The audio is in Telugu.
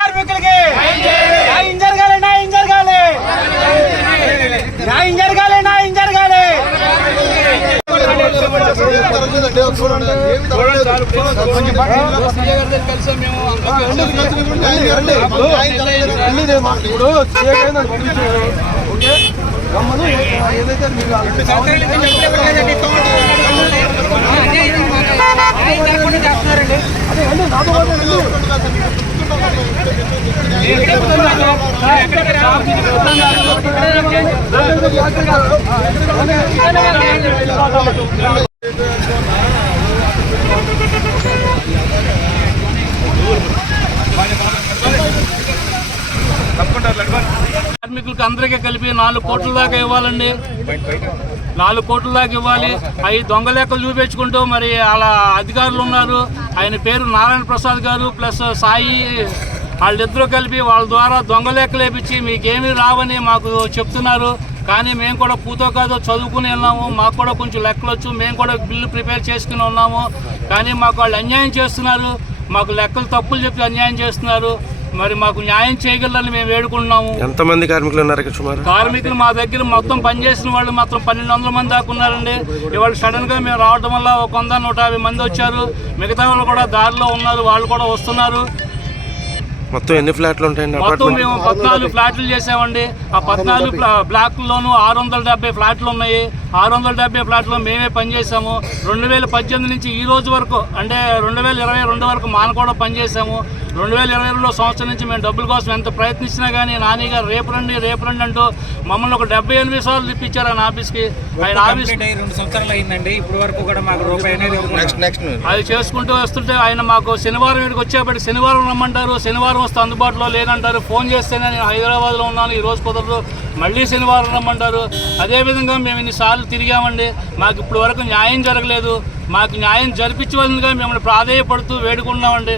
కార్మికులకి న్యాయం జరగాలి న్యాయం జరగాలి న్యాయం జరగాలి న్యాయం జరగాలి ఇప్పుడు చేయగలిగిన పంపించారు ఓకే గమ్మను ఏదైతే మీరు అదే అండి నాతో పాటు రండి. కార్మికులకు అందరికీ కలిపి నాలుగు కోట్ల దాకా ఇవ్వాలండి. నాలుగు కోట్ల దాకా ఇవ్వాలి. అవి దొంగ లెక్కలు చూపించుకుంటూ మరి అలా అధికారులు ఉన్నారు. ఆయన పేరు నారాయణ ప్రసాద్ గారు ప్లస్ సాయి వాళ్ళిద్దరూ కలిపి వాళ్ళ ద్వారా దొంగ లెక్కలు వేపించి మీకేమీ రావని మాకు చెప్తున్నారు. కానీ మేము కూడా పూతో కాదో చదువుకుని వెళ్ళాము మాకు కూడా కొంచెం లెక్కలు వచ్చు మేము కూడా బిల్లు ప్రిపేర్ చేసుకుని ఉన్నాము. కానీ మాకు వాళ్ళు అన్యాయం చేస్తున్నారు. మాకు లెక్కలు తప్పులు చెప్పి అన్యాయం చేస్తున్నారు. మరి మాకు న్యాయం చేయగలరని మేము వేడుకుంటున్నాము. ఎంతమంది కార్మికులు ఉన్నారు సుమారు? కార్మికులు మా దగ్గర మొత్తం పనిచేసిన వాళ్ళు మాత్రం పన్నెండు వందల మంది దాకా ఉన్నారండి. ఇవాళ సడన్గా మేము రావడం వల్ల ఒక వంద నూట యాభై మంది వచ్చారు. మిగతా వాళ్ళు కూడా దారిలో ఉన్నారు. వాళ్ళు కూడా వస్తున్నారు. మొత్తం ఎన్ని ఫ్లాట్లు ఉంటాయండి మొత్తం మేము పద్నాలుగు ఫ్లాట్లు చేసామండి. ఆ పద్నాలుగు బ్లాక్లోనూ ఆరు వందల డెబ్బై ఫ్లాట్లు ఉన్నాయి ఆరు వందల డెబ్బై ఫ్లాట్లో మేమే పనిచేసాము రెండు వేల పద్దెనిమిది నుంచి ఈ రోజు వరకు అంటే రెండు వేల ఇరవై రెండు వరకు మాన కూడా పనిచేసాము రెండు వేల ఇరవై రెండులో సంవత్సరం నుంచి మేము డబ్బుల కోసం ఎంత ప్రయత్నించినా కానీ నాని గారు రేపు రండి రేపు రండి అంటూ మమ్మల్ని ఒక డెబ్బై ఎనిమిది సార్లు తిప్పించారు ఆయన ఆఫీస్కి. ఆయన ఆఫీస్ రెండు సంవత్సరాలు అయిందండి. ఇప్పుడు వరకు కూడా మాకు రూపాయి అది చేసుకుంటూ వస్తుంటే ఆయన మాకు శనివారం ఇక్కడికి వచ్చేప్పటికి శనివారం రమ్మంటారు శనివారం వస్తే అందుబాటులో లేదంటారు. ఫోన్ చేస్తేనే నేను హైదరాబాద్లో ఉన్నాను ఈ రోజు కుదరదు. మళ్ళీ శనివారం రమ్మంటారు. అదేవిధంగా మేము ఇన్నిసార్లు తిరిగామండి. మాకు ఇప్పుడు వరకు న్యాయం జరగలేదు. మాకు న్యాయం జరిపించవలసిందిగా మిమ్మల్ని ప్రాధేయపడుతూ వేడుకున్నామండి